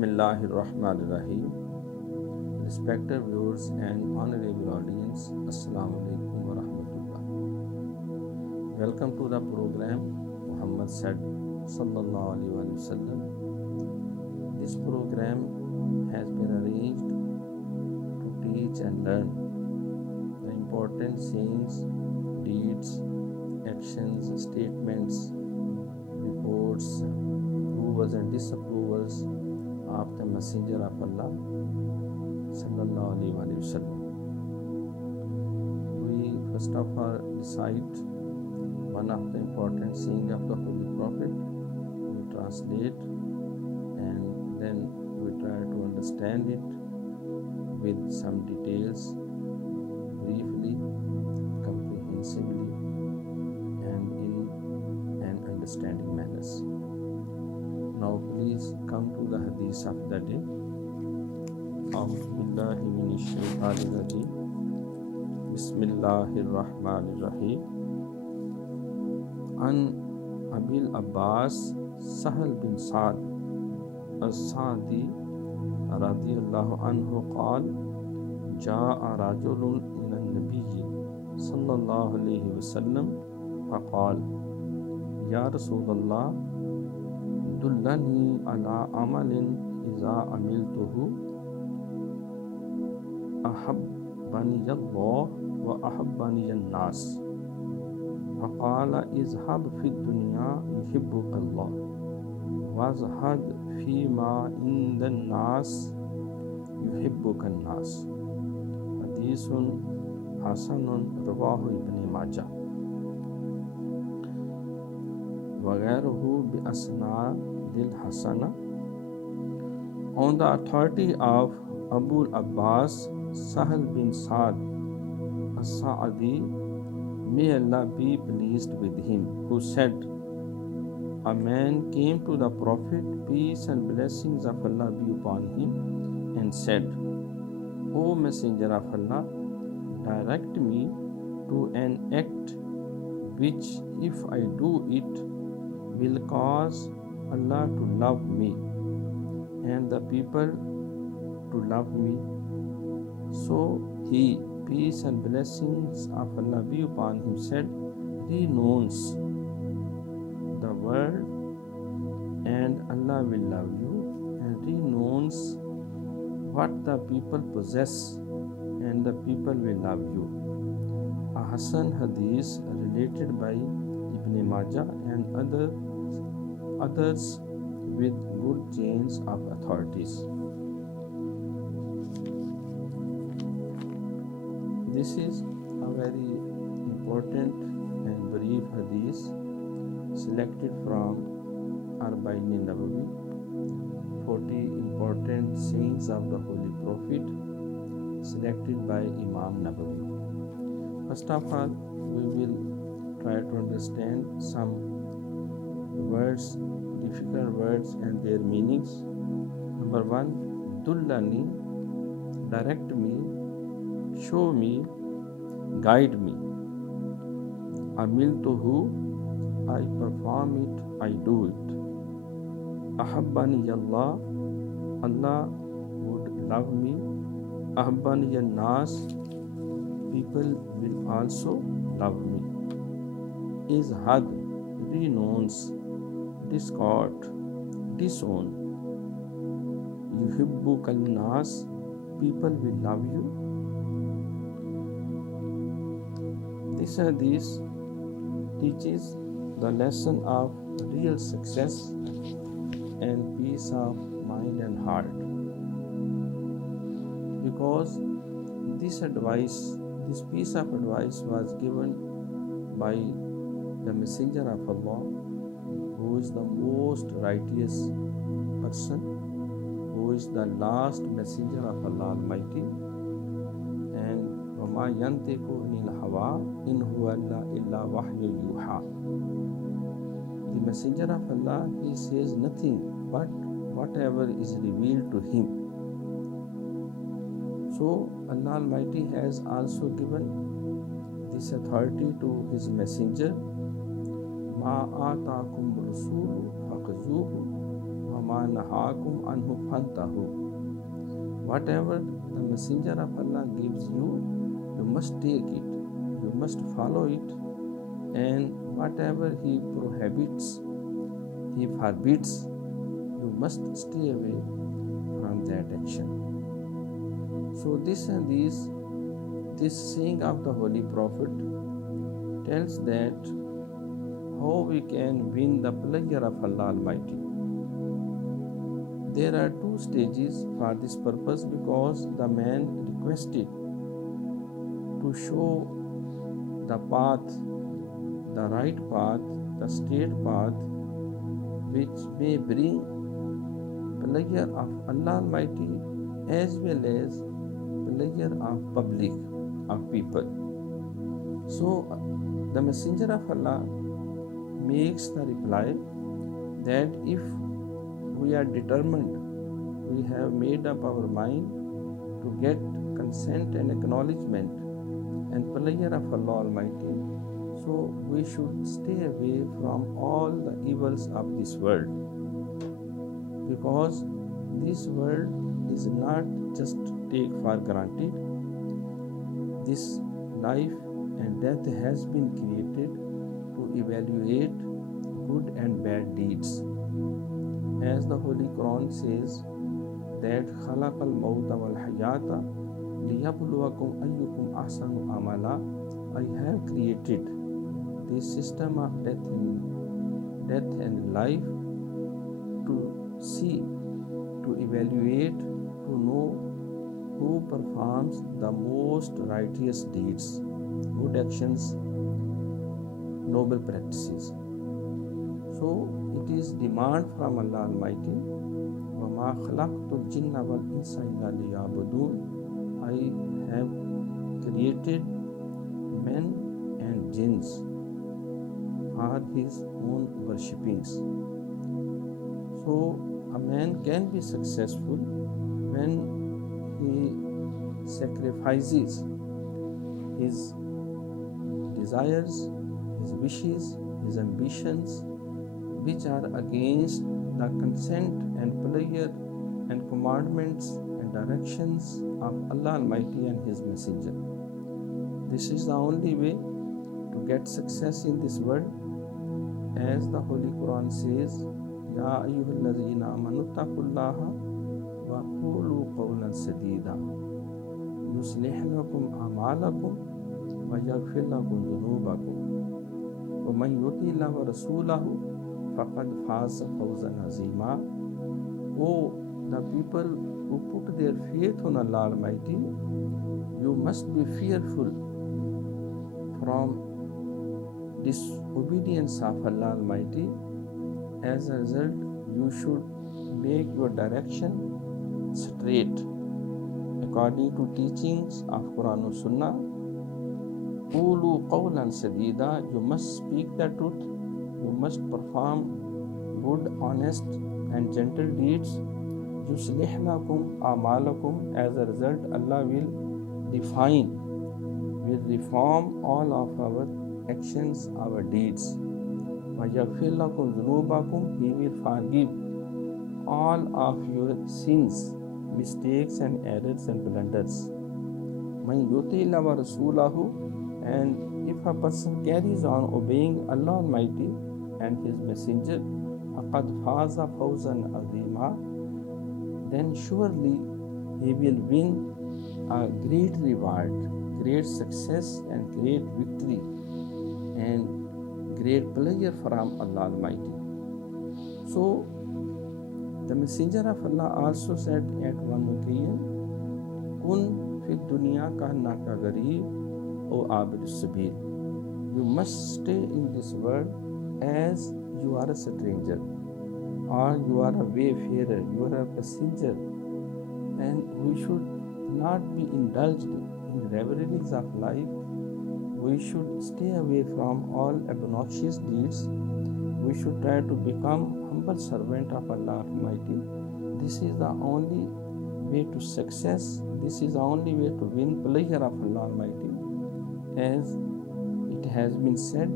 Bismillahirrahmanirrahim. Respected viewers and honorable audience, Assalamu alaikum wa rahmatullah. Welcome to the program Muhammad said Sallallahu Alaihi Wasallam. This program has been arranged to teach and learn the important sayings, deeds, actions, statements, reports, approvals and disapprovals of the Messenger of Allah Sallallahu Alaihi Wasallam. We first of all recite one of the important sayings of the Holy Prophet. We translate and then we try to understand it with some details, briefly, comprehensively, and in an understanding manners. Now please come to the Hadith of the day. أعوذ بالله من الشيطان الرجيم. بسم الله الرحمن الرحيم. عن أبي العباس سهل بن سعد السعدي رضي الله عنه قال جاء رجل إلى النبي صلى الله عليه وسلم فقال يا رسول الله دلني على عمل إذا عملته أحبني الله وأحبني الناس فقال اذهب في الدنيا يحبك الله وازهد فيما عند الناس يحبك الناس. حديث حسن رواه ابن ماجه وغيره بأسناد الحسنة. On the authority of Abu Abbas Sahl bin Sa'ad As-Sa'adi, may Allah be pleased with him, who said, a man came to the Prophet, peace and blessings of Allah be upon him, and said, O Messenger of Allah, direct me to an act which, if I do it, will cause Allah to love me and the people to love me. So he, peace and blessings of Allah be upon him, said, renounce the world and Allah will love you, and renounce what the people possess and the people will love you. A Hasan Hadith related by Ibn Majah and others with good chains of authorities. This is a very important and brief hadith selected from Arbaeen Nawawi, 40 important sayings of the Holy Prophet selected by Imam Nawawi. First of all, we will try to understand some words, difficult words and their meanings. Number one, dullani, direct me, show me, guide me. Amiltuhu, I perform it, I do it. Ahabbani Allah, Allah would love me. Ahabbani nas, people will also love me. Izhad, renounce, discard, disown. Yuhibbukal nas, people will love you. This hadith teaches the lesson of real success and peace of mind and heart, because this piece of advice was given by the Messenger of Allah, who is the most righteous person, who is the last Messenger of Allah Almighty, and وَمَا يَنْتِقُ عَنِ الْهَوَىٰ إِنْ هُوَ إِلَّا وَحْيٌ يُوحَىٰ. The Messenger of Allah, he says nothing but whatever is revealed to him. So Allah Almighty has also given this authority to his messenger. مَا آتَاكُمْ رَسُولُ فَخُذُوهُ وَمَا نَهَاكُمْ عَنْهُ فَانْتَهُوا. Whatever the Messenger of Allah gives you, you must take it, you must follow it, and whatever he prohibits, he forbids, you must stay away from that action. So this saying of the Holy Prophet tells that how we can win the pleasure of Allah Almighty. There are two stages for this purpose, because the man requested to show the path, the right path, the straight path, which may bring pleasure of Allah Almighty as well as pleasure of public, of people. So the Messenger of Allah makes the reply that if we are determined, we have made up our mind to get consent and acknowledgement and pleasure of Allah Almighty, so we should stay away from all the evils of this world, because this world is not just take for granted. This life and death has been created to evaluate good and bad deeds. As the Holy Quran says that خَلَقَ الْمَوْتَ وَالْحَيَاةَ لِيَبْلُوَكُمْ أَيُّكُمْ أَحْسَنُ عَمَلًا. I have created this system of death and life to see, to evaluate, to know who performs the most righteous deeds, good actions, noble practices. So it is demand from Allah Almighty, وَمَا خَلَقْتُ الْجِنَّ وَالْإِنسَ إِلَّا لِيَعْبُدُونَ. I have created men and jinns for his own worshippings. So a man can be successful when he sacrifices his desires, his wishes, his ambitions, which are against the consent and pleasure and commandments and directions of Allah Almighty and His Messenger. This is the only way to get success in this world. As the Holy Quran says, Ya ayyuhallazina amanu taqullaha wa qulu qawlan sadida yuslih lakum a'malakum wa yaghfir lakum dhunubakum wa man yuti Allah wa rasulahu faqad faza fawzan azima. Oh, the people who put their faith on Allah Almighty, you must be fearful from disobedience of Allah Almighty. As a result, you should make your direction straight according to teachings of Quran and Sunnah. Qulu qawlan sadida. You must speak the truth. You must perform good, honest and gentle deeds. Yuslih lakum a'malakum. As a result, Allah will reform all of our actions, our deeds. وَيَغْفِرْ لَكُمْ ذُنُوبَكُمْ. He will forgive all of your sins, mistakes and errors and blunders. مَنْ يُطِعِ اللَّهَ وَرَسُولَهُ. And if a person carries on obeying Allah Almighty and His Messenger, فَقَدْ فَازَ فَوْزًا عَظِيمًا. Then surely he will win a great reward, great success and great victory and great pleasure from Allah Almighty. So the Messenger of Allah also said at one occasion, Kun fi dunya ka naka garib o abir sabil. You must stay in this world as you are a stranger, or you are a wayfarer, you are a passenger, and we should not be indulged in revelries of life. We should stay away from all obnoxious deeds. We should try to become humble servant of Allah Almighty. This is the only way to success. This is the only way to win pleasure of Allah Almighty. As it has been said,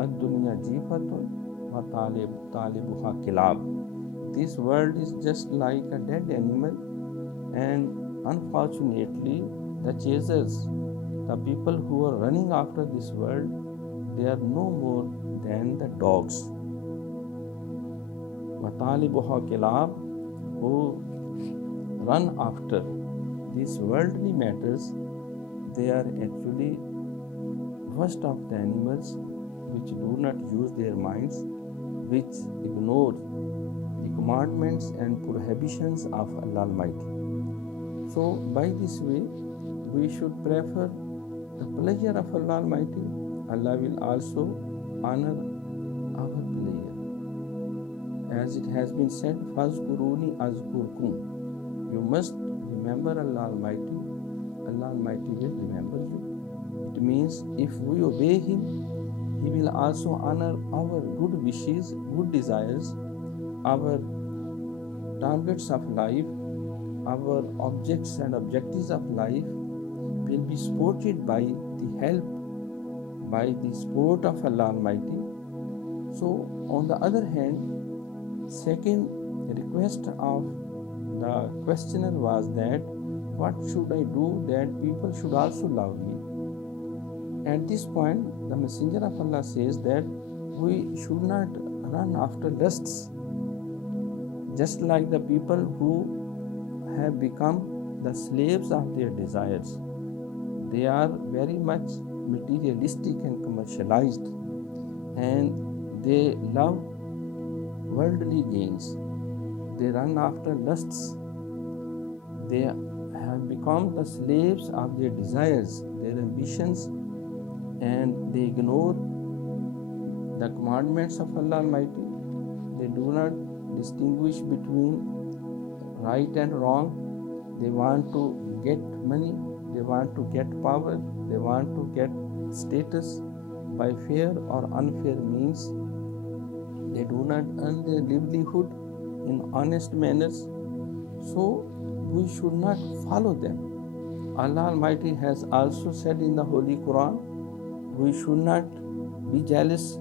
Ad-dunya jifatun wa talibuha kilab. This world is just like a dead animal, and unfortunately, the chasers, the people who are running after this world, they are no more than the dogs. وَطَالِبُهَا كِلَابٌ, who run after these worldly matters, they are actually worst of the animals which do not use their minds, which ignore the commandments and prohibitions of Allah Almighty. So by this way, we should prefer the pleasure of Allah Almighty. Allah will also honor our pleasure. As it has been said, فَاذْكُرُونِي أَذْكُرْكُمْ. You must remember Allah Almighty. Allah Almighty will remember you. It means if we obey Him, He will also honor our good wishes, good desires, our targets of life, our objects and objectives of life will be supported by the help, by the support of Allah Almighty. So on the other hand, second request of the questioner was that what should I do that people should also love me? At this point, the Messenger of Allah says that we should not run after lusts, just like the people who have become the slaves of their desires. They are very much materialistic and commercialized, and they love worldly gains. They run after lusts. They have become the slaves of their desires, their ambitions, and they ignore the commandments of Allah Almighty. They do not distinguish between right and wrong. They want to get money, they want to get power, they want to get status by fair or unfair means. They do not earn their livelihood in honest manners. So we should not follow them. Allah Almighty has also said in the Holy Quran, we should not be jealous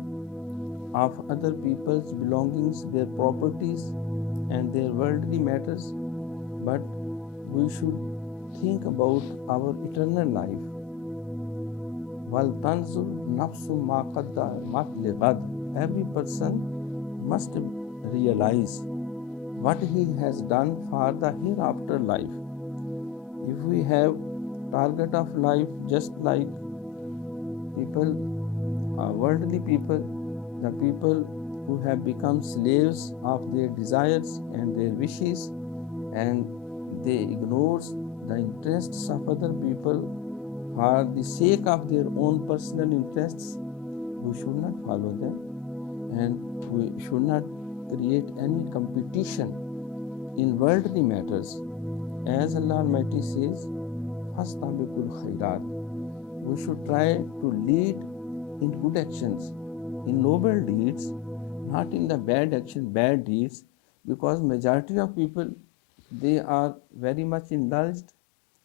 of other people's belongings, their properties and their worldly matters, but we should think about our eternal life. وَلْتَنْظُرْ نَفْسٌ مَا قَدَّمَتْ لِغَدٍ. Every person must realize what he has done for the hereafter life. If we have target of life just like people, worldly people, the people who have become slaves of their desires and their wishes, and they ignore the interests of other people for the sake of their own personal interests, we should not follow them, and we should not create any competition in worldly matters. As Allah Almighty says, فَاسْتَبِقُوا الْخَيْرَاتِ. We should try to lead in good actions, in noble deeds, not in the bad action, bad deeds, because majority of people, they are very much indulged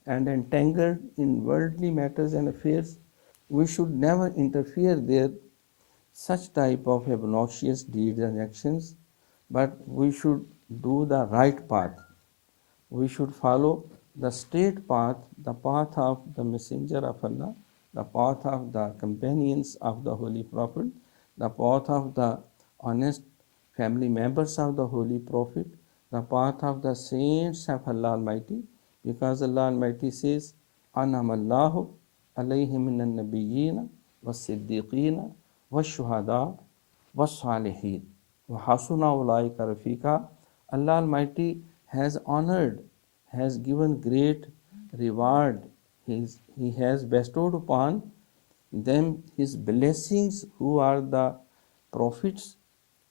and entangled in worldly matters and affairs. We should never interfere there, such type of obnoxious deeds and actions, but we should do the right path. We should follow the straight path, the path of the Messenger of Allah, the path of the companions of the Holy Prophet, the path of the honest family members of the Holy Prophet, the path of the saints of Allah Almighty, because Allah Almighty says, أَنَمَ اللَّهُ عَلَيْهِمْ مِنَ النَّبِيِّينَ وَالصِّدِّيقِينَ وَالشُّهَدَاءِ وَالصَّالِحِينَ وَحَسُنَ أُولَٰئِكَ رَفِيقًا. Allah Almighty has honored, has given great reward. He has bestowed upon them His blessings, who are the prophets,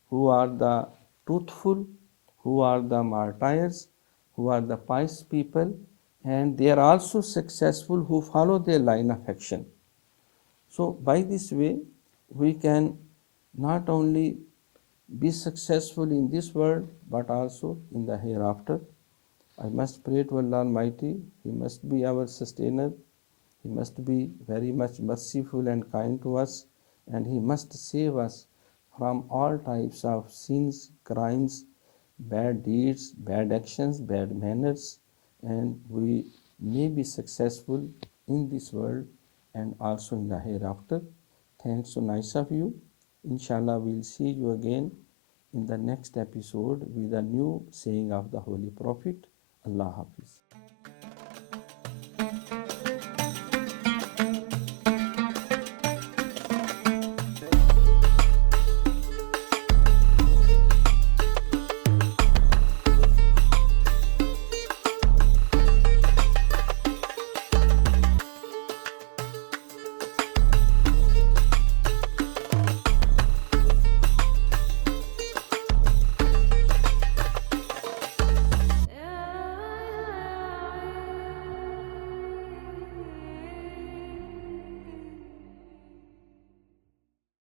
who are the truthful, who are the martyrs, who are the pious people, and they are also successful who follow their line of action. So by this way, we can not only be successful in this world, but also in the hereafter. I must pray to Allah Almighty. He must be our sustainer. He must be very much merciful and kind to us, and He must save us from all types of sins, crimes, bad deeds, bad actions, bad manners, and we may be successful in this world and also in the hereafter. Thanks so nice of you. Inshallah, we'll see you again in the next episode with a new saying of the Holy Prophet. Allah Hafiz.